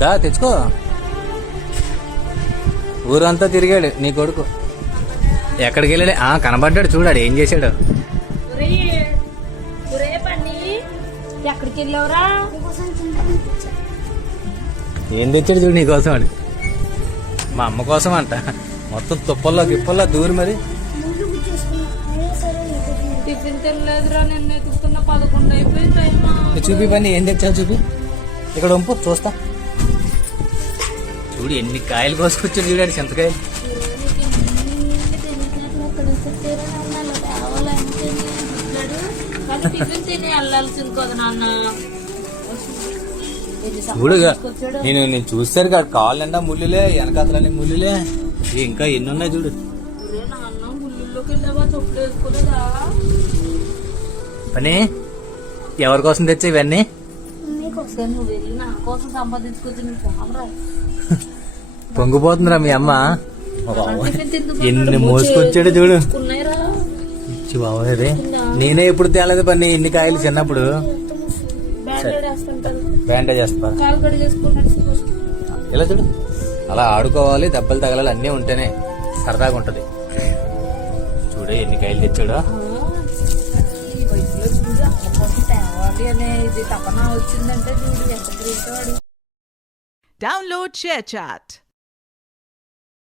తెచ్చుకో. ఊరంతా తిరిగాడు నీ కొడుకు. ఎక్కడికి వెళ్ళాడు? కనబడ్డాడు, చూడాడు ఏం చేశాడు. ఎక్కడికి వెళ్ళావురా? ఏం తెచ్చాడు చూడు నీకోసం అని. మా అమ్మ కోసం అంట. మొత్తం తుప్పల్లో గిప్పల్లో దూరి మరి. టిఫిన్ తినలేదురా, నిన్న ఎత్తుకున్న 11 అయిపోయింది. చూపి పని ఏం తెచ్చావు చూపి. ఇక్కడ వంపు చూస్తా. చూడు ఎన్ని కాయలు కోసుకొచ్చాడు చూడాడు, చింతకాయలు. టిఫిన్ తిని వెళ్ళాల్సింది కదా నాన్న. చూడుగా నేను చూసారు కాదు, కాళ్ళు నిండా ముళ్ళులే, వెనకాతలన్నీ ముళ్ళులే. ఇంకా ఎన్ని ఉన్నాయి చూడు. నాన్న ముళ్ళుల్లోకి వెళ్ళావా? చెప్పులు వేసుకోలేదా? పని ఎవరి కోసం తెచ్చా ఇవన్నీ? నువ్వు వెళ్ళి నా కోసం సంపాదించుకొచ్చి పొంగిపోతుందిరా మీ అమ్మ. ఎన్ని మోసుకొచ్చాడు చూడు. బాబోయ్, నేనే ఎప్పుడు తేలేదు పని ఇన్ని కాయలు చిన్నప్పుడు. బ్యాండేజ్ చేస్తా. ఇలా చూడు, అలా ఆడుకోవాలి, దెబ్బలు తగలాలి, అన్నీ ఉంటేనే సరదాగా ఉంటది. చూడు ఎన్ని కాయలు తెచ్చాడు. తేవాలి అనేది తపన వచ్చిందంటే చూడు ఎంత. Download ShareChat.